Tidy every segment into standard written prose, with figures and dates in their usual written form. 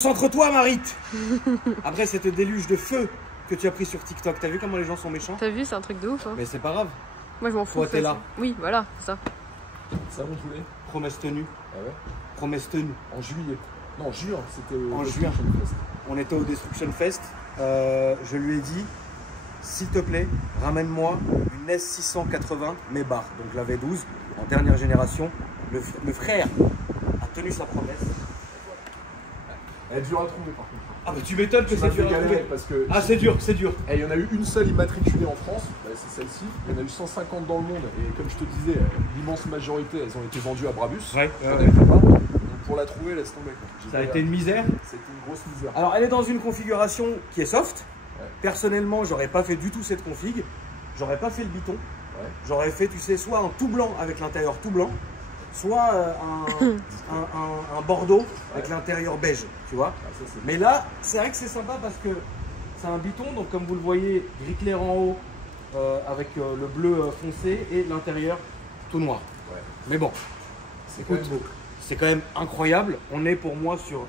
Concentre-toi, Marit. Après cette déluge de feu que tu as pris sur TikTok, t'as vu comment les gens sont méchants? T'as vu, c'est un truc de ouf. Hein. Mais c'est pas grave. Moi, je m'en fous. Toi, t'es là. Oui, voilà, c'est ça. Ça, mon poulet. Promesse tenue. Ah ouais. Promesse tenue. En juillet. Non, en juin, c'était En juin. On était au Destruction Fest. Je lui ai dit, s'il te plaît, ramène-moi une S680 Maybach, donc la V12, en dernière génération. Le frère a tenu sa promesse. Elle est dure à trouver par contre. Ah bah tu m'étonnes que c'est dur à trouver. Parce que ah c'est dur, c'est dur. Et il y en a eu une seule immatriculée en France, bah, c'est celle-ci. Il y en a eu 150 dans le monde et comme je te disais, l'immense majorité, elles ont été vendues à Brabus. Ouais, Donc pour la trouver, laisse tomber. Ça a été une misère. C'était une grosse misère. Alors elle est dans une configuration qui est soft. Ouais. Personnellement, j'aurais pas fait du tout cette config. J'aurais pas fait le biton. Ouais. J'aurais fait, tu sais, soit un tout blanc avec l'intérieur tout blanc, soit un bordeaux avec l'intérieur beige, tu vois. Ah, ça, mais là, c'est vrai que c'est sympa parce que c'est un biton, donc comme vous le voyez, gris clair en haut avec le bleu foncé et l'intérieur tout noir. Ouais. Mais bon, c'est quand même beau. c'est quand même incroyable. On est pour moi sur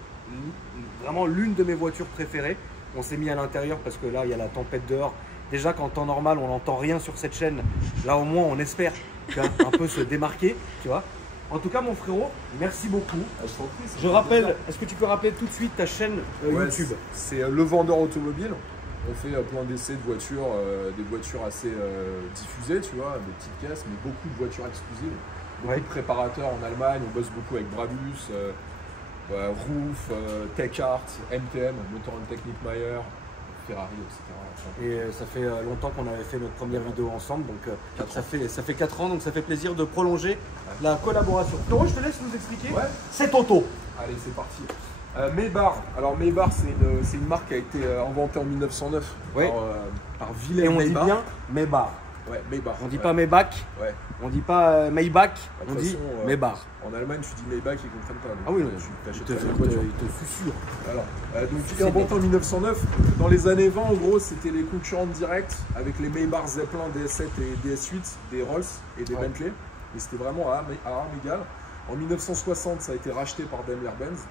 vraiment l'une de mes voitures préférées. On s'est mis à l'intérieur parce que là, il y a la tempête dehors. Déjà qu'en temps normal, on n'entend rien sur cette chaîne. Là, au moins, on espère un peu se démarquer, tu vois. En tout cas, mon frérot, merci beaucoup. Ah, je t'en prie, Je rappelle, est-ce que tu peux rappeler tout de suite ta chaîne YouTube? C'est Le Vendeur Automobile. On fait plein d'essais de voitures, des voitures assez diffusées, tu vois, des petites caisses, mais beaucoup de voitures exclusives. Beaucoup de préparateurs en Allemagne, on bosse beaucoup avec Brabus, Roof, Tech Art, MTM, Motor Technique Mayer, Ferrari, etc. Et ça fait longtemps qu'on avait fait notre première vidéo ensemble, donc ça fait 4 ans, donc ça fait plaisir de prolonger la collaboration. Toro, je te laisse nous expliquer cette auto. Allez, c'est parti. Maybach, alors Maybach c'est une marque qui a été inventée en 1909 par Wilhelm Et on Maybach. dit bien Maybach. Ouais, Maybach. On dit pas Maybach, Ouais. on dit pas Maybach, De on toute dit façon, Maybach. En Allemagne, tu dis Maybach, ils comprennent pas. Donc, Ah oui, non, t'achètes il pas la voiture. te susurre. Alors, donc il est inventé en 1909. Dans les années 20, en gros, c'était les concurrents directs avec les Maybach Zeppelin DS7 et DS8, des Rolls et des Bentley. Mais c'était vraiment à armes égales. En 1960, ça a été racheté par Daimler-Benz.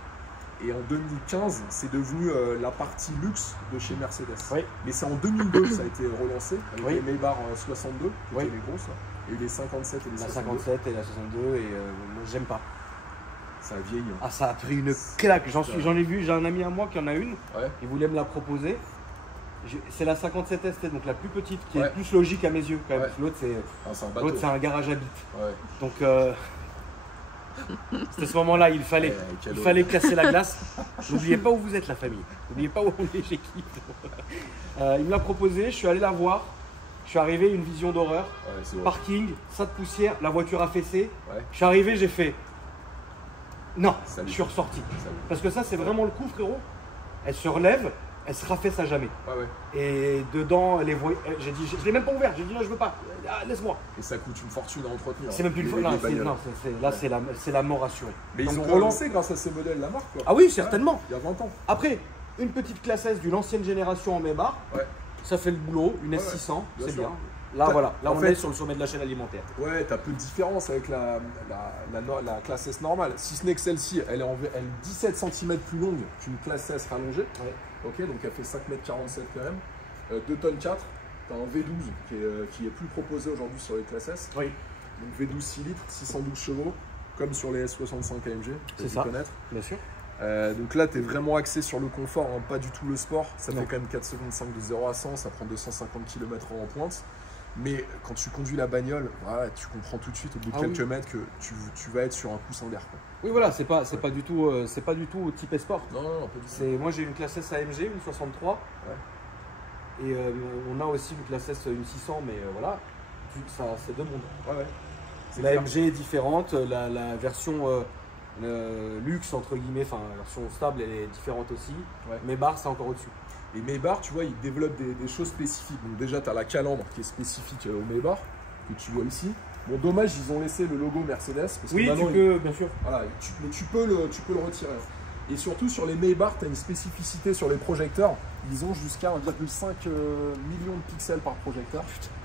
Et en 2015, c'est devenu la partie luxe de chez Mercedes. Oui. Mais c'est en 2002 que ça a été relancé avec les Maybach 62, qui étaient les grosses. Là. Et les 57 et les 62. La 57 et la 62 et moi j'aime pas. Ça a vieilli. Hein. Ah ça a pris une claque, j'en ai vu, j'ai un ami à moi qui en a une, Ouais. il voulait me la proposer. C'est la 57 ST, donc la plus petite, qui est Ouais. plus logique à mes yeux quand même. Ouais. L'autre C'est c'est un garage à bite. Ouais. Donc c'était ce moment-là, il fallait casser la glace. N'oubliez pas où vous êtes la famille, n'oubliez pas où on est, j'équipe. Il me l'a proposé, je suis allé la voir. Je suis arrivé, une vision d'horreur, parking, ça de poussière, la voiture affaissée. Ouais. Je suis arrivé, j'ai fait non, je suis ressorti. Parce que ça, c'est vraiment le coup, frérot. Elle se relève, elle se raffaisse à jamais. Et dedans, j'ai dit, je l'ai même pas ouvert, j'ai dit non, je veux pas, laisse-moi. Et ça coûte une fortune à entretenir. C'est même plus c'est la mort assurée. Mais ils ont relancé grâce à ces modèles la marque, quoi. Ah oui, certainement. Il y a 20 ans. Après, une petite classe S d'une ancienne génération en Maybach. Ça fait le boulot, une S600, c'est bien. Là, voilà, là on est sur le sommet de la chaîne alimentaire. Ouais, t'as peu de différence avec la classe S normale. Si ce n'est que celle-ci, elle est 17 cm plus longue qu'une classe S rallongée. Ouais. Ok, donc elle fait 5,47 m quand même. 2 tonnes 4. T'as un V12 qui est plus proposé aujourd'hui sur les classes S. Oui. Donc V12 6 litres, 612 chevaux, comme sur les S65 AMG. C'est ça, connaître. Bien sûr. Donc là, tu es vraiment axé sur le confort, hein, pas du tout le sport. Ça fait quand même 4 secondes 5 de 0 à 100, ça prend 250 km en pointe. Mais quand tu conduis la bagnole, voilà, tu comprends tout de suite au bout de quelques mètres que tu vas être sur un coussin d'air. Oui, voilà, c'est pas du tout type sport. Non, pas du tout. Moi, j'ai une classe S AMG, une 63. Ouais. Et on a aussi une classe S, une 600, mais voilà, c'est deux mondes. La AMG est différente, la version luxe, entre guillemets, enfin la version stable, elle est différente aussi. Maybach, c'est encore au-dessus. Et Maybach, tu vois, ils développent des choses spécifiques. Donc déjà, tu as la calandre qui est spécifique au Maybach, que tu vois ici. Bon, dommage, ils ont laissé le logo Mercedes. Parce que tu peux, bien sûr. Voilà, mais tu peux le retirer. Et surtout, sur les Maybach, tu as une spécificité sur les projecteurs. Ils ont jusqu'à 1,5 million de pixels par projecteur.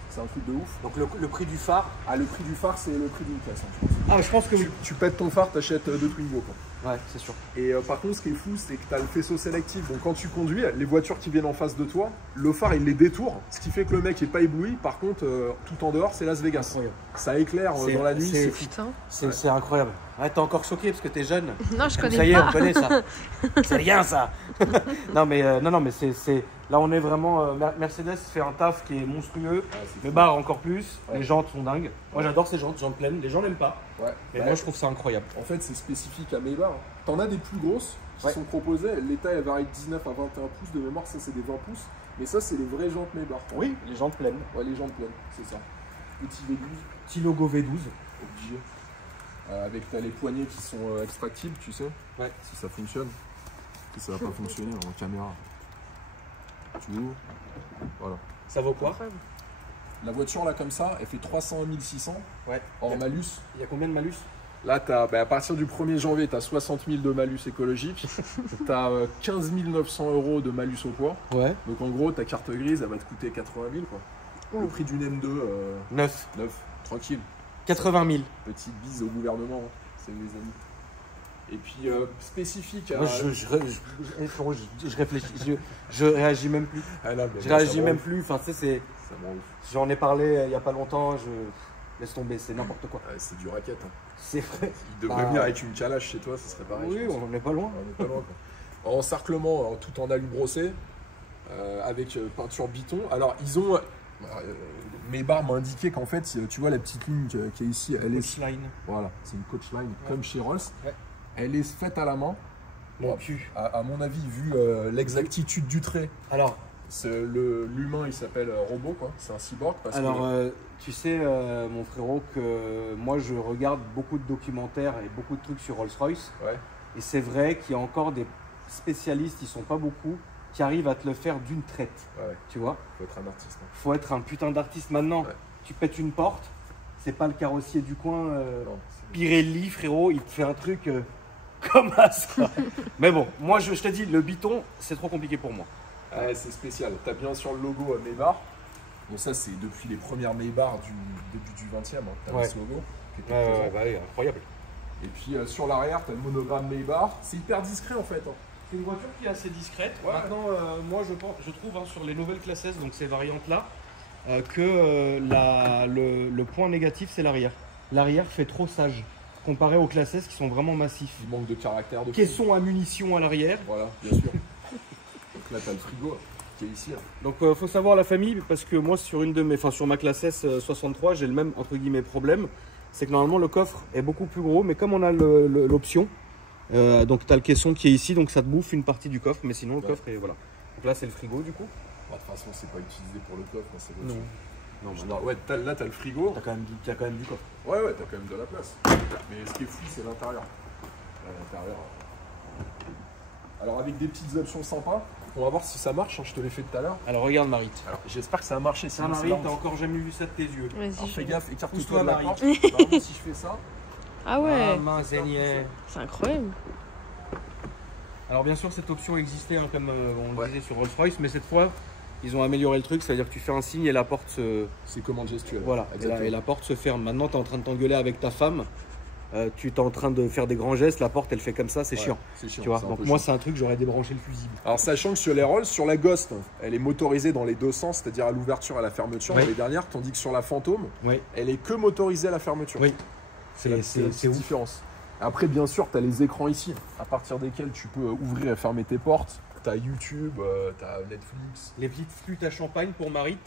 C'est un truc de ouf. Donc le prix du phare? Ah, le prix du phare, c'est le prix d'une classe, hein, je pense. Ah, je pense que tu pètes ton phare, t'achètes deux Twingo, quoi. Ouais, c'est sûr. Et par contre, ce qui est fou, c'est que tu as le faisceau sélectif. Donc quand tu conduis, les voitures qui viennent en face de toi, le phare il les détourne, ce qui fait que le mec n'est pas ébloui. Par contre, tout en dehors, c'est Las Vegas. Incroyable. Ça éclaire dans la nuit, c'est fou. Putain. C'est incroyable. Ouais, t'es encore choqué parce que t'es jeune. Non, je connais Ça y est, pas. on connaît ça. C'est rien ça. Non mais c'est là on est vraiment Mercedes fait un taf qui est monstrueux. Les barres encore plus. Ouais. Les jantes sont dingues. Moi j'adore ces jantes pleines. Les gens n'aiment pas. Ouais. Mais moi je trouve ça incroyable. En fait, c'est spécifique à Maybach. T'en as des plus grosses qui sont proposées. Les tailles elles varient de 19 à 21 pouces de mémoire. Ça, c'est des 20 pouces. Mais ça, c'est les vraies jantes Maybach. Oui, les jantes pleines. Ouais, les jantes pleines, c'est ça. Petit V12. Petit logo V12. Obligé. Avec les poignées qui sont extractibles, tu sais. Ouais. Si ça fonctionne. Si ça va pas fonctionner en caméra. Tu ouvres. Voilà. Ça vaut quoi? La voiture là comme ça, elle fait 300 600 hors malus. Il y a combien de malus? Là, à partir du 1er janvier, tu as 60 000 de malus écologique. Tu as 15 900 € de malus au poids. Ouais. Donc en gros, ta carte grise, elle va te coûter 80 000 quoi. Le prix d'une M2 9. Tranquille. 80 000. Petite bise au gouvernement, hein. C'est les amis. Et puis spécifique à... Moi, je réfléchis, je réagis même plus. Ah là, Je réagis même plus. Enfin, tu sais, c'est. Ça m'en ouf. J'en ai parlé il y a pas longtemps. Je laisse tomber, c'est n'importe quoi. Ouais, c'est du racket. Hein. C'est vrai. Il devrait venir avec une calache chez toi, ce serait pareil. Oui, on n'est pas loin. On n'est pas loin. Quoi. En encerclement, tout en alu brossé, avec peinture biton. Alors, ils ont. Maybach m'a indiqué qu'en fait, tu vois la petite ligne qui est ici, elle est. Line. Voilà, c'est une coach line, Ouais. comme chez Rolls. Ouais. Elle est faite à la main. Mon cul. À mon avis, vu l'exactitude du trait, Alors, l'humain il s'appelle Robot, quoi. C'est un cyborg. Parce que... tu sais, mon frérot, que moi je regarde beaucoup de documentaires et beaucoup de trucs sur Rolls-Royce. Ouais. Et c'est vrai qu'il y a encore des spécialistes, ils sont pas beaucoup, qui arrivent à te le faire d'une traite. Ouais. Tu vois? Faut être un artiste. Hein. Faut être un putain d'artiste maintenant. Ouais. Tu pètes une porte, c'est pas le carrossier du coin. Non, Pirelli, frérot, il te fait un truc comme ça. Mais bon, moi je te dis, le biton, c'est trop compliqué pour moi. Ouais, c'est spécial. T'as bien sûr le logo Maybach. Bon, ça, c'est depuis les premières Maybach du début du 20e. Hein. T'as Ouais. ce logo qui était présent. Ouais, incroyable. Et puis sur l'arrière, t'as le monogramme Maybach. C'est hyper discret en fait. Hein. C'est une voiture qui est assez discrète. Ouais. Maintenant, moi je trouve hein, sur les nouvelles classes S, donc ces variantes-là, que le point négatif, c'est l'arrière. L'arrière fait trop sage, comparé aux classes S qui sont vraiment massifs. Il manque de caractère de fou. Caisson à munitions à l'arrière. Voilà, bien sûr. Donc là, t'as le frigo qui est ici. Hein. Donc faut savoir la famille, parce que moi sur sur ma classe S 63, j'ai le même entre guillemets problème. C'est que normalement le coffre est beaucoup plus gros, mais comme on a l'option, donc tu as le caisson qui est ici, donc ça te bouffe une partie du coffre, mais sinon le coffre est voilà. Donc là c'est le frigo du coup. Bah, de toute façon, c'est pas utilisé pour le coffre, hein, c'est Non. Non, ouais, là t'as le frigo. T'as quand même du coffre. Ouais, t'as quand même de la place. Mais ce qui est fou, c'est l'intérieur. L'intérieur. Alors avec des petites options sympas, on va voir si ça marche, hein, je te l'ai fait tout à l'heure. Alors regarde Marit. Alors j'espère que ça a marché. Ça Marit, t'as encore jamais vu ça de tes yeux. Alors Vas-y. fais gaffe, écarte-toi Pousse-toi, de la Marie. porte. Normalement, si je fais ça, Ah ouais, Seigneur. c'est incroyable. Alors bien sûr cette option existait hein, comme on le Ouais. disait sur Rolls-Royce, mais cette fois ils ont amélioré le truc, c'est-à-dire que tu fais un signe et la porte se... c'est commande gestuelle. Voilà, et la porte se ferme. Maintenant tu es en train de t'engueuler avec ta femme, tu es en train de faire des grands gestes, la porte elle fait comme ça, c'est chiant. C'est chiant. Tu vois, c'est un donc peu moi chiant. c'est un truc, j'aurais débranché le fusible. Alors sachant que sur les Rolls, sur la Ghost, elle est motorisée dans les deux sens, c'est-à-dire à l'ouverture et à la fermeture, Oui. dans les dernières, tandis que sur la Phantom, Oui, elle est que motorisée à la fermeture. oui. C'est la petite ouf. différence. Après, bien sûr, tu as les écrans ici, à partir desquels tu peux ouvrir et fermer tes portes. Tu as YouTube, tu as Netflix. Les petites flûtes à champagne pour Marit,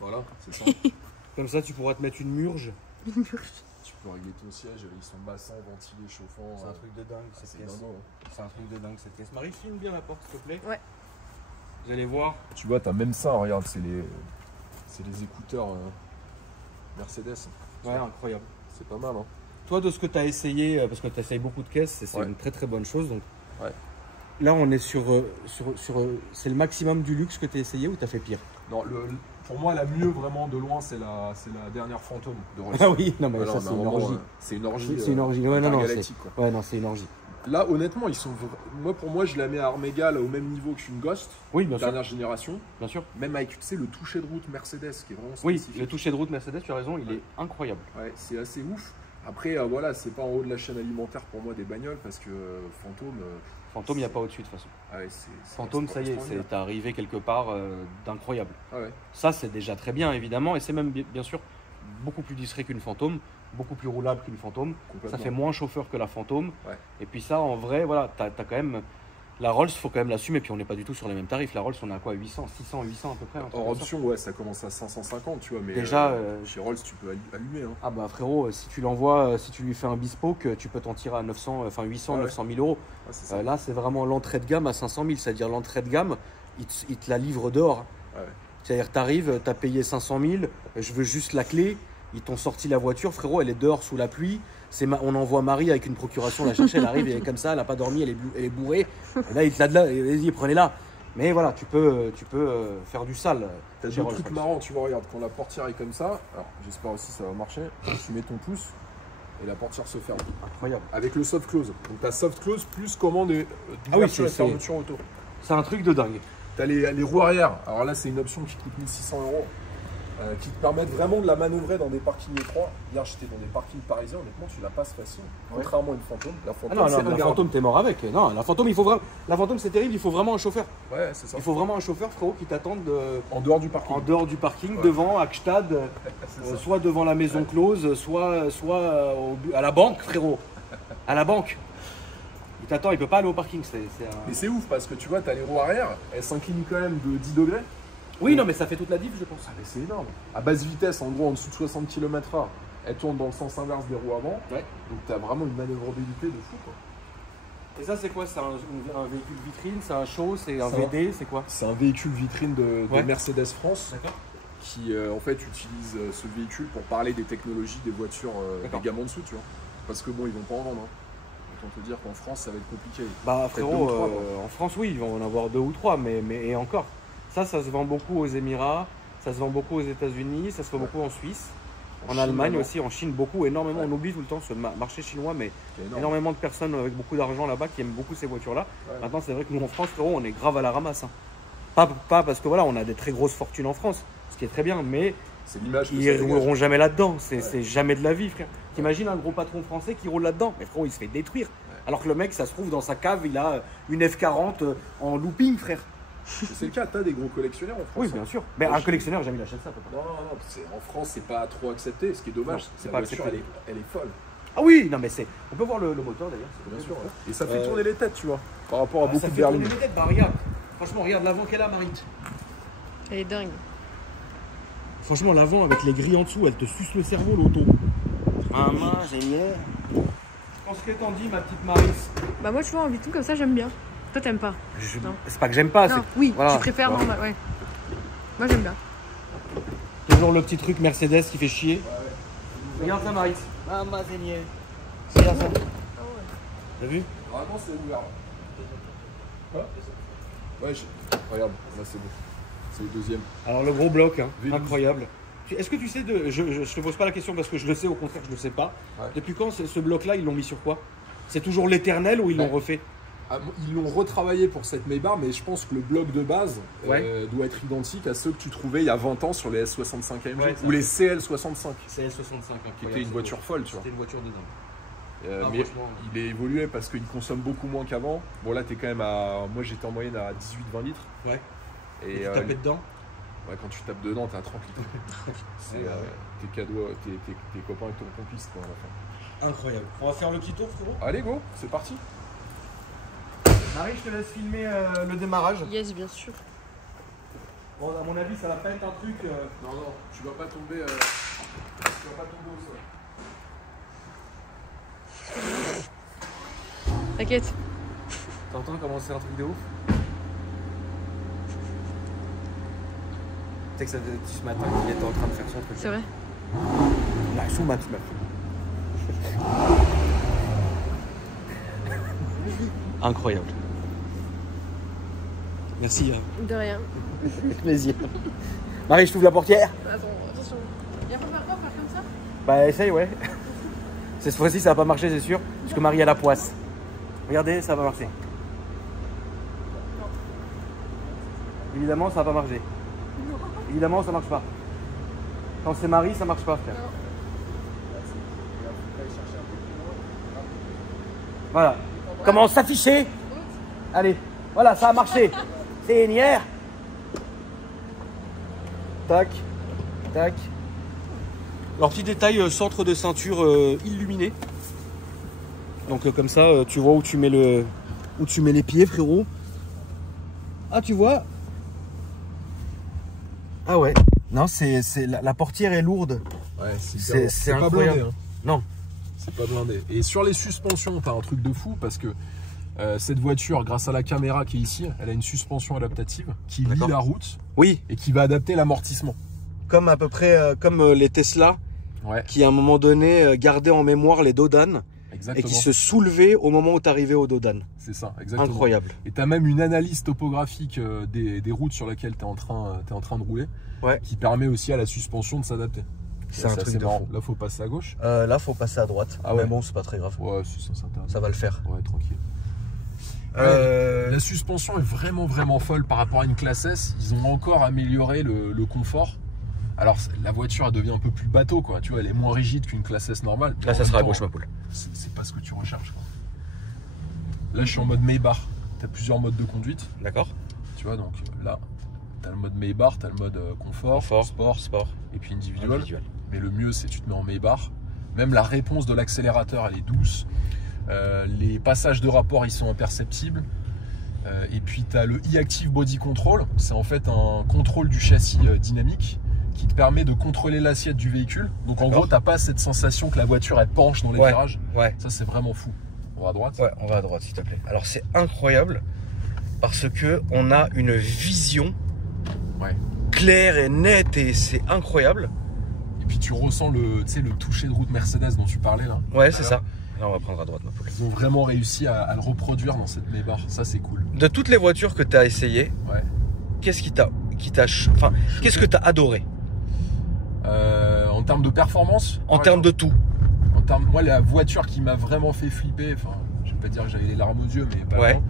Voilà, c'est ça. comme ça tu pourras te mettre une murge. Tu peux régler ton siège, ils sont bassants, ventilés, chauffants. C'est un truc de dingue cette c'est caisse. dingo, hein. C'est un truc de dingue cette caisse. Marie, filme bien la porte s'il te plaît. Ouais. Vous allez voir. Tu vois, tu as même ça, regarde, c'est les écouteurs Mercedes. Ouais, incroyable. C'est pas mal, hein. Toi, de ce que tu as essayé, parce que tu essayes beaucoup de caisses, c'est Ouais. une très très bonne chose. Donc, Ouais. là, on est sur c'est le maximum du luxe que tu as essayé ou tu as fait pire? Non, pour moi, la mieux vraiment de loin, c'est la dernière Phantom de Rolls. Ah oui, non, mais Alors, ça, mais c'est à un une moment, orgie. c'est une orgie. C'est une orgie. Ouais, non, non, intergalactique, quoi. ouais, non, c'est une orgie. Là, honnêtement, ils sont. Pour moi, je la mets à armes égales au même niveau qu'une Ghost, Oui, bien sûr. dernière génération. Bien sûr. Même avec, tu sais, le toucher de route Mercedes qui est vraiment Oui, spécifique. le toucher de route Mercedes, tu as raison, il est incroyable. Ouais, c'est assez ouf. Après, voilà, c'est pas en haut de la chaîne alimentaire pour moi des bagnoles parce que Fantôme. Fantôme, il n'y a pas au-dessus de toute façon. Ah ouais, Fantôme, ça y est, t'es arrivé quelque part d'incroyable. Ah ouais. Ça, c'est déjà très bien, évidemment, et c'est même bien sûr beaucoup plus discret qu'une Fantôme, beaucoup plus roulable qu'une Fantôme. Ça fait moins chauffeur que la Fantôme. Ouais. Et puis ça, en vrai, voilà, t'as quand même. La Rolls, il faut quand même l'assumer, et puis on n'est pas du tout sur les mêmes tarifs. La Rolls, on est à quoi, 800, 600, 800 à peu près. Hors option, ouais, ça commence à 550, tu vois, mais déjà, chez Rolls, tu peux allumer. Hein. Ah bah frérot, si tu l'envoies, si tu lui fais un bespoke, tu peux t'en tirer à 900, enfin 800, 900 000 euros. Ouais, là, c'est vraiment l'entrée de gamme à 500 000, c'est-à-dire l'entrée de gamme, il te la livre dehors. Ouais. C'est-à-dire, tu arrives, tu as payé 500 000, je veux juste la clé, ils t'ont sorti la voiture, frérot, elle est dehors sous la pluie. On envoie Marie avec une procuration la chercher, elle arrive, elle est comme ça, elle n'a pas dormi, elle est bourrée. Et là, il te la de là, vas-y, prenez-la. Mais voilà, tu peux faire du sale. T'as deux trucs marrants, tu vois, regarde, quand la portière est comme ça, alors j'espère aussi que ça va marcher, tu mets ton pouce et la portière se ferme. Incroyable. Avec le soft close. Donc t'as soft close plus commande d'ouverture et fermeture auto. C'est un truc de dingue. T'as les roues arrière, alors là c'est une option qui coûte 1600 euros. Qui te permettent vraiment de la manœuvrer dans des parkings étroits. Hier, j'étais dans des parkings parisiens, honnêtement, tu la passes facile. Contrairement à une Fantôme. La Fantôme, la Fantôme, t'es mort avec. Non, la Fantôme, la Fantôme, c'est terrible, il faut vraiment un chauffeur. Ouais, c'est ça. Il faut vraiment un chauffeur, frérot, qui t'attende en dehors du parking. En dehors du parking, devant, à Gstad, soit devant la maison close, soit à la banque, frérot. À la banque. Il t'attend, il peut pas aller au parking. Mais c'est ouf parce que tu vois, t'as les roues arrière, elles s'inclinent quand même de 10 degrés. Oui, non, mais ça fait toute la diff, je pense. Ah, mais c'est énorme. À basse vitesse, en gros, en dessous de 60 km/h, elle tourne dans le sens inverse des roues avant. Ouais. Donc, tu as vraiment une manœuvrabilité de fou, quoi. Et ça, c'est quoi? C'est un véhicule vitrine? C'est un show? C'est un VD? C'est quoi? C'est un véhicule vitrine de Mercedes France. D'accord. Qui, en fait, utilise ce véhicule pour parler des technologies des voitures des gammes en dessous, tu vois. Parce que bon, ils vont pas en vendre. Hein. Autant te dire qu'en France, ça va être compliqué. Bah, frérot, en France, oui, ils vont en avoir 2 ou 3, mais et encore. Ça se vend beaucoup aux Émirats, ça se vend beaucoup aux États-Unis, ça se vend beaucoup en Suisse, en Allemagne aussi, en Chine, beaucoup, énormément. On oublie tout le temps ce marché chinois, mais énormément de personnes avec beaucoup d'argent là-bas qui aiment beaucoup ces voitures-là. Ouais. Maintenant, c'est vrai que nous en France, frérot, on est grave à la ramasse. Hein. Pas parce que voilà, on a des très grosses fortunes en France, ce qui est très bien, mais ils ne rouleront jamais là-dedans. C'est jamais de la vie, frère. T'imagines un gros patron français qui roule là-dedans? Mais frérot, il se fait détruire. Ouais. Alors que le mec, ça se trouve dans sa cave, il a une F40 en looping, frère. C'est le cas, t'as des gros collectionneurs en France. Oui, bien sûr. Mais un collectionneur, jamais il achète ça. Non, en France, c'est pas trop accepté. Ce qui est dommage, c'est que la voiture, elle est folle. Ah oui, non, mais on peut voir le moteur d'ailleurs. Bien sûr. Ouais. Et ça fait tourner les têtes, tu vois, par rapport à beaucoup de Ça berlines. fait tourner les têtes, bah regarde. Franchement, regarde l'avant qu'elle a, Marie. Elle est dingue. Franchement, l'avant avec les grilles en dessous, elle te suce le cerveau, l'auto. Maman, génial. Qu'est-ce que t'en dis, ma petite Marie? Bah, moi, tu vois, en vitrine comme ça, j'aime bien. Toi, t'aimes pas? C'est pas que j'aime pas. Non, oui, voilà. tu préfères normal, ouais. Moi, j'aime bien. Toujours le petit truc Mercedes qui fait chier. Ouais. Regarde ça, Marie. Maman, génial. Regarde ça. T'as vu? Normalement, c'est ouvert. Quoi? Ouais, regarde, là, c'est bon. C'est le deuxième. Alors, le gros bloc, hein, incroyable. Est-ce que tu sais je te pose pas la question parce que je le sais, au contraire, je le sais pas. Ouais. Depuis quand ce bloc-là, ils l'ont mis sur quoi? C'est toujours l'éternel ou ils l'ont refait? Ils l'ont retravaillé pour cette Maybach, mais je pense que le bloc de base doit être identique à ceux que tu trouvais il y a 20 ans sur les S65 AMG ou les CL65. CL65, qui était une voiture folle, tu vois. C'était une voiture de dingue. Mais il est évolué parce qu'il consomme beaucoup moins qu'avant. Bon, là, t'es quand même à. Moi, j'étais en moyenne à 18-20 litres. Ouais. Et tu tapais dedans? Ouais, quand tu tapes dedans, t'es à 30 litres. C'est tes cadeaux, tes copains avec ton pompiste, quoi, à la fin. Incroyable. On va faire le petit tour, frérot? Allez, go, c'est parti. Marie, je te laisse filmer le démarrage. Yes, bien sûr. Bon, à mon avis, ça va pas être un truc. Non, tu vas pas tomber. Tu vas pas tomber au sol. T'inquiète. T'entends comment c'est un truc de ouf? Tu sais que ça faisait ce matin qu'il était en train de faire son truc. C'est vrai? Là, sous ma Incroyable. Merci. De rien. Avec plaisir. Marie, je t'ouvre la portière. Attends, attention. Y'a pas peur faire comme ça? Bah essaye, ouais. Cette fois-ci, ça va pas marcher, c'est sûr. Parce que Marie a la poisse. Regardez, ça va marcher. Non. Évidemment, ça va pas marcher. Non. Évidemment, ça marche pas. Quand c'est Marie, ça marche pas, frère. Non. Voilà. Comment s'afficher? Allez, voilà, ça a marché. C'est une hier. Tac, tac. Alors, petit détail, centre de ceinture illuminé. Donc, comme ça, tu vois où tu mets les pieds, frérot. Ah, tu vois? Ah ouais. Non, la portière est lourde. Ouais, c'est pas incroyable. blindé. Hein. Non. C'est pas blindé. Et sur les suspensions, t'as un truc de fou parce que cette voiture, grâce à la caméra qui est ici, elle a une suspension adaptative qui lie la route. Oui. Et qui va adapter l'amortissement. Comme à peu près comme les Tesla, qui à un moment donné gardaient en mémoire les dos d'âne. Et qui se soulevaient au moment où tu arrivais au dos d'âne. C'est ça, exactement. Incroyable. Et tu as même une analyse topographique des routes sur lesquelles tu es en train de rouler, qui permet aussi à la suspension de s'adapter. C'est un truc de fou. Là, faut passer à gauche. Là, faut passer à droite. Ah ouais. Mais bon, c'est pas très grave. Ouais, ça va le faire. Ouais, tranquille. La suspension est vraiment folle par rapport à une classe S. Ils ont encore amélioré le confort. Alors, la voiture, elle devient un peu plus bateau, quoi. Tu vois, elle est moins rigide qu'une classe S normale. Là, ça sera à gauche, ma poule. C'est pas ce que tu recherches, quoi. Là, je suis en mode Maybach. Tu as plusieurs modes de conduite. D'accord. Tu vois, donc là, tu as le mode Maybach, tu as le mode confort, sport, et puis individuel. Mais le mieux, c'est que tu te mets en Maybach. Même la réponse de l'accélérateur, elle est douce. Les passages de rapport, ils sont imperceptibles. Et puis, tu as le e-Active Body Control. C'est en fait un contrôle du châssis dynamique qui te permet de contrôler l'assiette du véhicule. Donc en gros, tu n'as pas cette sensation que la voiture elle penche dans les virages. Ça, c'est vraiment fou. On va à droite? Ouais, on va à droite, s'il te plaît. Alors c'est incroyable parce que on a une vision claire et nette et c'est incroyable. Et puis tu ressens le toucher de route Mercedes dont tu parlais là. Ouais, c'est ça. Là, on va prendre à droite, ma poule. Ils ont vraiment réussi à le reproduire dans cette Maybach. Ça, c'est cool. De toutes les voitures que tu as essayées, qu'est-ce qu'est-ce que tu as adoré? En termes de performance, en termes de tout. Moi, la voiture qui m'a vraiment fait flipper, enfin, je vais pas dire que j'avais les larmes aux yeux, mais pas vraiment,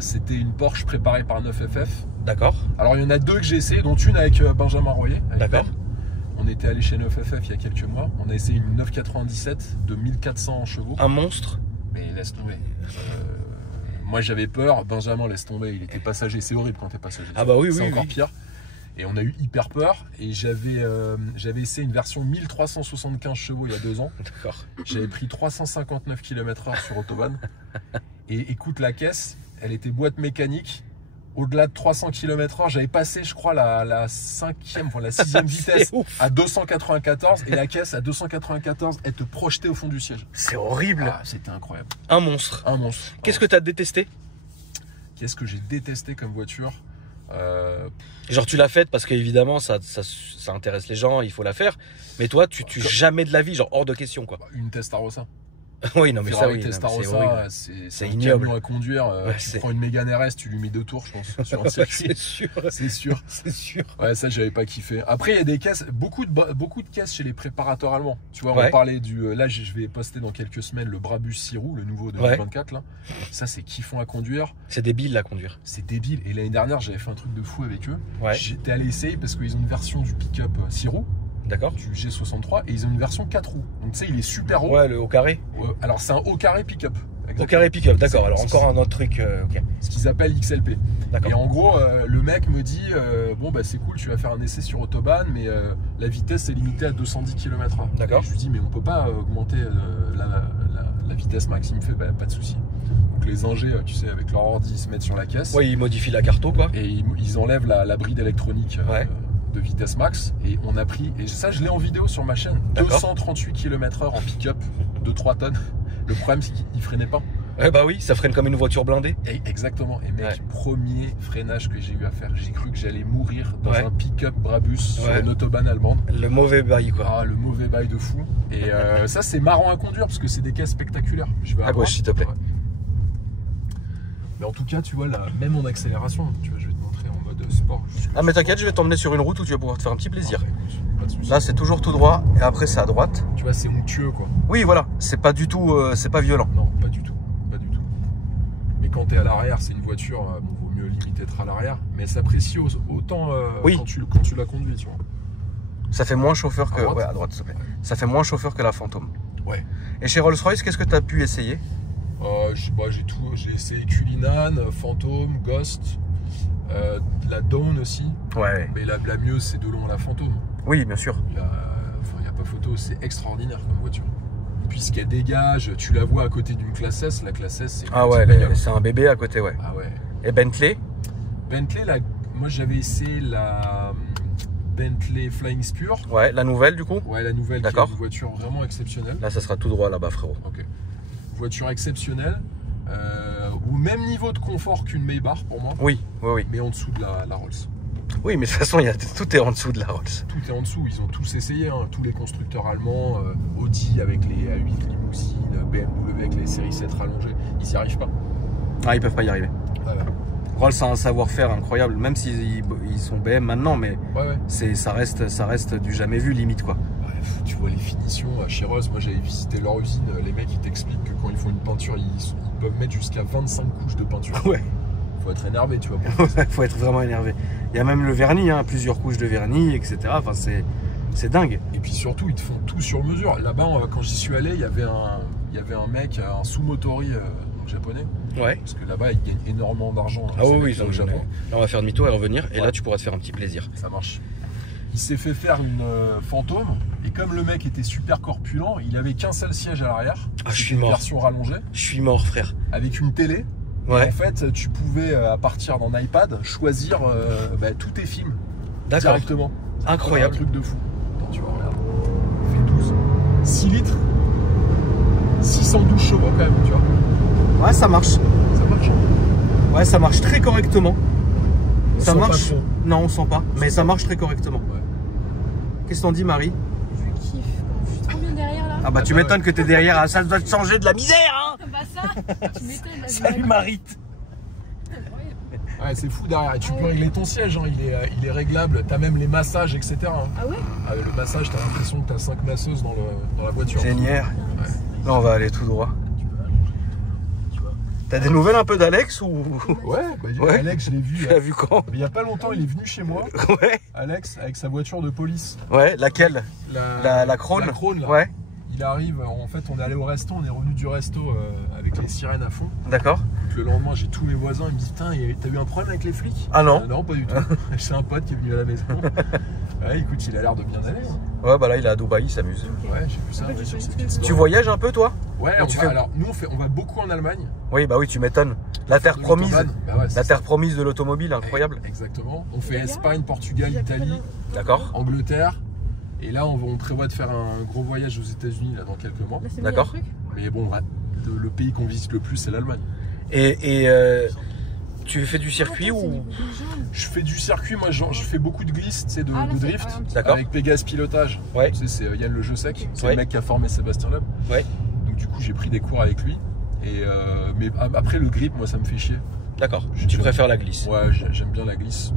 c'était une Porsche préparée par 9FF. D'accord. Alors, il y en a deux que j'ai essayé, dont une avec Benjamin Royer. D'accord. On était allé chez 9FF il y a quelques mois. On a essayé une 997 de 1400 chevaux. Un monstre. Mais laisse tomber. Moi, j'avais peur. Benjamin, laisse tomber. Il était passager. C'est horrible quand t'es passager. Ah bah oui, c'est encore pire. Et on a eu hyper peur. Et j'avais essayé une version 1375 chevaux il y a 2 ans. D'accord. J'avais pris 359 km/h sur Autobahn. Et écoute, la caisse, elle était boîte mécanique. Au-delà de 300 km/h, j'avais passé, je crois, la 5e, enfin la 6e vitesse à 294. Et la caisse à 294, elle te projetait au fond du siège. C'est horrible. Ah, c'était incroyable. Un monstre. Un monstre. Qu'est-ce que tu as détesté? Qu'est-ce que j'ai détesté comme voiture? Genre tu l'as faite parce qu'évidemment ça intéresse les gens, il faut la faire. Mais toi, tu jamais de la vie, genre hors de question quoi. Une Testarossa. Oui, non mais Ferrari, ça oui, c'est ignoble à conduire. Tu prends une Mégane RS, tu lui mets 2 tours, je pense, sur un circuit. C'est sûr. C'est sûr. C'est sûr. Ouais, ça j'avais pas kiffé. Après, il y a des caisses, beaucoup de caisses chez les préparateurs allemands. Tu vois, on parlait du. Là, je vais poster dans quelques semaines le Brabus 6 roues, le nouveau de 2024 là. Ça, c'est kiffant à conduire. C'est débile à conduire. C'est débile. Et l'année dernière, j'avais fait un truc de fou avec eux. J'étais allé essayer parce qu'ils ont une version du pick-up 6 roues. D'accord. Du G63 et ils ont une version 4 roues. Donc tu sais, il est super haut. Ouais, le haut carré. Alors c'est un haut carré pick-up. Au carré pick-up, d'accord. Alors encore un autre truc. Ok. Ce qu'ils appellent XLP. D'accord. Et en gros, le mec me dit bon bah c'est cool, tu vas faire un essai sur Autobahn, mais la vitesse est limitée à 210 km/h. D'accord. Je lui dis mais on peut pas augmenter la vitesse max. Il me fait bah, pas de souci. Donc les ingés, tu sais, avec leur ordi, ils se mettent sur la caisse. Ouais, ils modifient la carto quoi. Et ils enlèvent la bride électronique. De vitesse max et on a pris, et ça je l'ai en vidéo sur ma chaîne, 238 km/h en pick-up de 3 tonnes. Le problème c'est qu'il freinait pas. Bah oui, ça freine comme une voiture blindée. Et exactement. Et mec, premier freinage que j'ai eu à faire, j'ai cru que j'allais mourir dans un pick-up Brabus sur une autobahn allemande. Le mauvais bail quoi. Ah, le mauvais bail de fou. Et ça c'est marrant à conduire parce que c'est des caisses spectaculaires. Je vais à gauche s'il te plaît. Mais en tout cas, tu vois, là, même en accélération, tu vois, je vais te montrer en mode sport. Ah mais t'inquiète, je vais t'emmener sur une route où tu vas pouvoir te faire un petit plaisir. Pas de soucis. Là c'est toujours tout droit et après c'est à droite. Tu vois, c'est onctueux quoi. Oui voilà, c'est pas du tout, c'est pas violent. Non, pas du tout, pas du tout. Mais quand t'es à l'arrière, c'est une voiture, bon, vaut mieux limite être à l'arrière, mais elle s'apprécie autant quand tu la conduis, tu vois. Ça fait moins chauffeur que... À à droite s'il te plaît. Ça fait moins chauffeur que la Phantom. Ouais. Et chez Rolls-Royce, qu'est-ce que tu as pu essayer? J'ai essayé Cullinan, Phantom, Ghost, la Dawn aussi. Ouais. Mais la mieux, c'est de loin la Phantom. Oui, bien sûr. Il n'y a pas photo, c'est extraordinaire comme voiture. Puisqu'elle dégage, tu la vois à côté d'une classe S. La classe S, c'est Ah ouais, c'est un bébé à côté, ouais. Ah ouais. Et Bentley? Bentley, moi j'avais essayé la Bentley Flying Spur. Ouais, la nouvelle du coup? Ouais, la nouvelle, qui est une voiture vraiment exceptionnelle. Là, ça sera tout droit là-bas, frérot. Ok. Voiture exceptionnelle, au même niveau de confort qu'une Maybach pour moi. Oui, oui, oui. Mais en dessous de la Rolls. Oui, mais de toute façon, tout est en dessous de la Rolls. Tout est en dessous, ils ont tous essayé, hein. Tous les constructeurs allemands, Audi avec les A8 limousines, BMW avec les séries 7 rallongées, ils n'y arrivent pas. Ah, ils peuvent pas y arriver. Voilà. Rolls a un savoir-faire incroyable, même s'ils sont BM maintenant, mais ça reste du jamais vu limite quoi. Ouais, tu vois les finitions chez Rolls, moi j'avais visité leur usine, les mecs ils t'expliquent que quand ils font une peinture, ils peuvent mettre jusqu'à 25 couches de peinture. Ouais. Faut être énervé, tu vois. Faut être vraiment énervé. Il y a même le vernis, hein, plusieurs couches de vernis, etc. Enfin, c'est dingue. Et puis surtout, ils te font tout sur mesure. Là-bas, quand j'y suis allé, il y avait un mec, un sous-motori japonais. Ouais. Parce que là-bas, ils gagnent énormément d'argent. Ah oui, au Japon. Là, on va faire demi-tour et revenir. Et là, tu pourras te faire un petit plaisir. Ça marche. Il s'est fait faire une Phantom. Et comme le mec était super corpulent, il avait qu'un seul siège à l'arrière. Ah, je suis mort. Une version rallongée. Je suis mort, frère. Avec une télé. Ouais. Et en fait, tu pouvais, à partir d'un iPad, choisir tous tes films directement. Incroyable. Un truc de fou. Attends, tu vois, regarde. Il fait 12. 6 litres. 612 chevaux quand même, tu vois. Ouais, ça marche. Ça marche. Ouais, ça marche très correctement. Ça marche. Pas non, on sent pas. Mais ça marche très correctement. Ouais. Qu'est-ce que t'en dis, Marie? Je kiffe. Je suis trop bien derrière là. Ah bah tu m'étonnes que t'es derrière. Ça doit te changer de la misère, hein. Bah ça, tu m'étonnes. Salut Marie. Ouais, c'est fou derrière. Et tu peux régler ton siège, hein. Il est réglable. T'as même les massages, etc. Hein. Ah ouais? Le massage, t'as l'impression que t'as 5 masseuses dans la voiture. Génial. Ouais. Là, on va aller tout droit. T'as des nouvelles un peu d'Alex ou... Ouais, Alex, je l'ai vu. Tu l'as vu quand? Il y a pas longtemps, il est venu chez moi. Ouais. Alex, avec sa voiture de police. Ouais, laquelle? La Krone. La Krone, là. Ouais. Il arrive, en fait, on est allé au resto, on est revenu du resto avec les sirènes à fond. D'accord. Le lendemain, j'ai tous mes voisins, ils me disent, putain, t'as eu un problème avec les flics? Ah non? Non, pas du tout. C'est un pote qui est venu à la maison. Ouais, écoute, il a l'air de bien aller. Hein. Ouais, bah là, il est à Dubaï, il s'amuse. Okay. Ouais, j'ai vu ça. Ouais, sur cette tu voyages un peu, toi? Ouais, alors nous, on va beaucoup en Allemagne. Oui, bah oui, tu m'étonnes. La terre promise. Bah ouais, la terre promise de l'automobile, incroyable. Exactement. On fait Espagne, Portugal, Italie. D'accord. Angleterre. Et là, on prévoit de faire un gros voyage aux États-Unis dans quelques mois. D'accord. Mais bon, le pays qu'on visite le plus, c'est l'Allemagne. Et tu fais du circuit ou? Je fais du circuit, moi je fais beaucoup de glisse, tu sais, de drift, avec Pégase Pilotage. Ouais. Tu sais, c'est Yann Le Jeux-Sec, c'est le mec qui a formé Sébastien Loeb. Ouais. Donc du coup, j'ai pris des cours avec lui. Mais après le grip, moi ça me fait chier. D'accord. Tu préfères la glisse? Ouais, j'aime bien la glisse.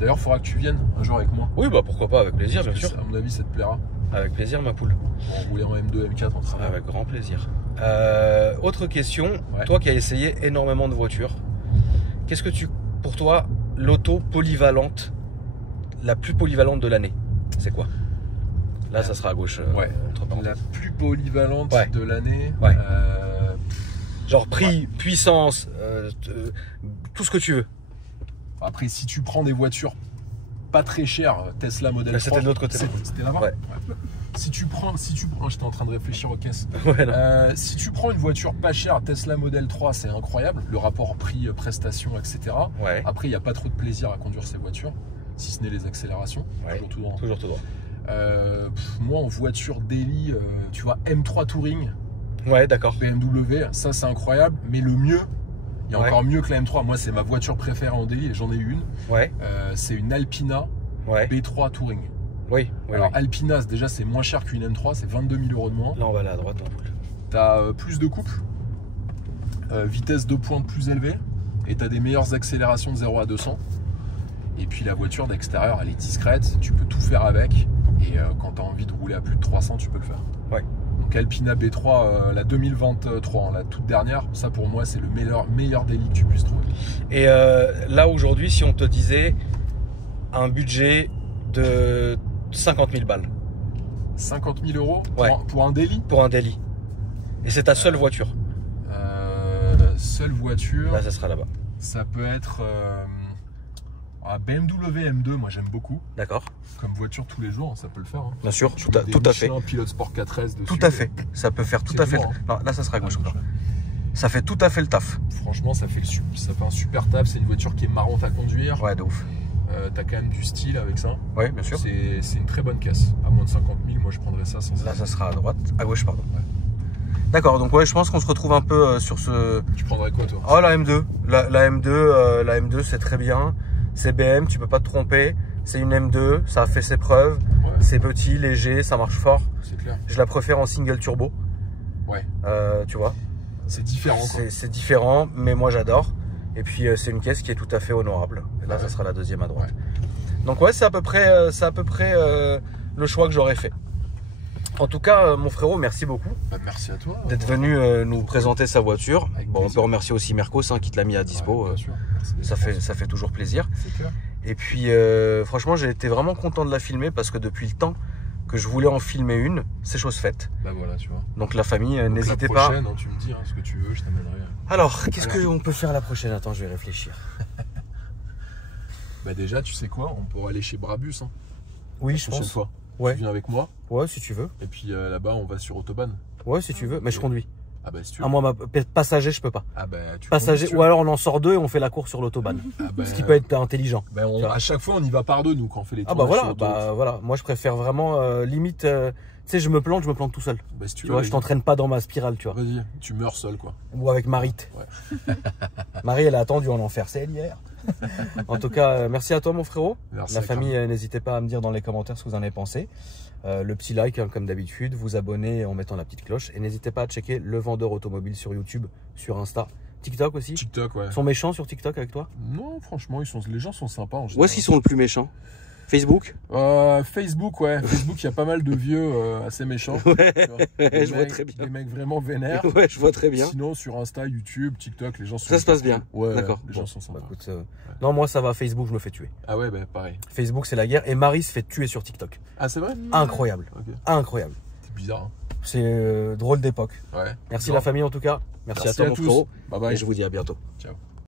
D'ailleurs, il faudra que tu viennes un jour avec moi. Oui, bah pourquoi pas, avec plaisir, bien sûr. À mon avis, ça te plaira. Avec plaisir, ma poule. On va rouler en M2, M4 en train. Avec grand plaisir. Autre question, toi qui as essayé énormément de voitures, qu'est-ce que pour toi, l'auto polyvalente, la plus polyvalente de l'année, c'est quoi? Là, ça sera à gauche. La plus polyvalente de l'année. Ouais. Genre prix, puissance, tout ce que tu veux. Après, si tu prends des voitures pas très chères, Tesla Model 3. C'était de l'autre côté. C'était là-bas. Ouais. Si tu prends, j'étais en train de réfléchir aux caisses. Ouais, si tu prends une voiture pas chère, Tesla Model 3, c'est incroyable. Le rapport prix-prestation, etc. Ouais. Après, il n'y a pas trop de plaisir à conduire ces voitures, si ce n'est les accélérations. Ouais. Toujours tout droit. Toujours tout droit. Moi, en voiture daily, tu vois, M3 Touring. Ouais, d'accord. BMW, ça c'est incroyable. Mais le mieux, il y a encore mieux que la M3. Moi, c'est ma voiture préférée en daily et j'en ai eu une. Ouais. C'est une Alpina B3 Touring. Oui. Alors, Alpina, déjà, c'est moins cher qu'une M3, c'est 22 000 € de moins. Là, on va aller à droite. Tu as plus de couple, vitesse de pointe plus élevée, et tu as des meilleures accélérations de 0 à 200. Et puis, la voiture d'extérieur, elle est discrète, tu peux tout faire avec. Et quand tu as envie de rouler à plus de 300, tu peux le faire. Ouais. Donc Alpina B3, la 2023, la toute dernière, ça pour moi c'est le meilleur daily que tu puisses trouver. Et là aujourd'hui, si on te disait un budget de 50 000 balles. 50 000 € pour un daily? Pour un daily. Et c'est ta seule voiture? Seule voiture. Là, ça sera là-bas. Ça peut être BMW M2, moi j'aime beaucoup. D'accord. Comme voiture tous les jours, ça peut le faire. Hein. Bien sûr, tout à fait. Pilote Sport 4S dessus. Tout à fait. Ça peut faire tout à fait. Lourd, hein. Non, là, ça sera à gauche encore. Ça fait tout à fait le taf. Franchement, ça fait un super taf. C'est une voiture qui est marrante à conduire. Ouais, de ouf. T'as quand même du style avec ça. Oui, bien sûr. C'est une très bonne caisse. À moins de 50 000, moi je prendrais ça sans. Là, ça sera à droite, à gauche, pardon. Ouais. D'accord, donc ouais, je pense qu'on se retrouve un peu sur ce. Tu prendrais quoi toi? Oh, la M2. La M2, c'est très bien. C'est BM, tu peux pas te tromper. C'est une M2, ça a fait ses preuves. Ouais. C'est petit, léger, ça marche fort. C'est clair. Je la préfère en single turbo. Ouais. Tu vois. C'est différent. C'est différent, mais moi j'adore. Et puis c'est une caisse qui est tout à fait honorable. Et là, ça sera la deuxième à droite. Ouais. Donc ouais, c'est à peu près le choix que j'aurais fait. En tout cas, mon frérot, merci beaucoup. Merci à toi. D'être venu nous présenter sa voiture. Bon, on peut remercier aussi Mercos qui te l'a mis à dispo. Ouais, bien sûr. Ça fait toujours plaisir. C'est clair. Et puis, franchement, j'ai été vraiment content de la filmer parce que depuis le temps que je voulais en filmer une, c'est chose faite. Bah voilà, tu vois. Donc la famille, n'hésitez pas. La prochaine, hein, tu me dis ce que tu veux, je t'amènerai. Alors, qu'est-ce qu'on peut faire la prochaine? Attends, je vais réfléchir. Bah déjà, tu sais quoi? On pourrait aller chez Brabus. Hein, oui, la je prochaine pense. fois. Ouais. Tu viens avec moi? Ouais, si tu veux. Et puis là-bas, on va sur Autobahn. Ouais, si tu veux. Mais je conduis. Ah bah si tu veux. Ah, moi, passager, je peux pas. Ah bah tu passager, conduis, ou alors on en sort deux et on fait la course sur l'autobahn. Ah bah, ce qui peut être intelligent. Bah à chaque fois, on y va par deux, nous, quand on fait les tours. Ah bah voilà, moi je préfère vraiment limite. Tu sais, je me plante tout seul. Bah, si tu vois, je t'entraîne pas dans ma spirale, tu vois. Vas-y, tu meurs seul, quoi. Ou avec Marite. Ouais. Marie, elle a attendu en enfer, c'est elle hier. En tout cas, merci à toi, mon frérot. Merci. La famille, n'hésitez pas à me dire dans les commentaires ce que vous en avez pensé. Le petit like, hein, comme d'habitude, vous abonner en mettant la petite cloche. Et n'hésitez pas à checker Le Vendeur Automobile sur YouTube, sur Insta. TikTok aussi. TikTok, ouais. Ils sont méchants sur TikTok avec toi? Non, franchement, les gens sont sympas en général. Où est-ce qu'ils sont le plus méchants? Facebook? Facebook, ouais. Facebook, il y a pas mal de vieux assez méchants. Ouais, je vois très bien. Des mecs vraiment vénères. Ouais, je vois très bien. Sinon, sur Insta, YouTube, TikTok, les gens sont. Ça se passe bien. Ouais, d'accord. Les gens sont sympas. Bah, écoute, non, moi ça va. Facebook, je me fais tuer. Ah ouais, bah pareil. Facebook, c'est la guerre. Et Marie se fait tuer sur TikTok. Ah, c'est vrai? Incroyable. Okay. Incroyable. C'est bizarre. Hein. C'est drôle d'époque. Ouais. Merci la famille en tout cas. Merci à toi, mon frérot. Bye bye. Et je vous dis à bientôt. Ciao.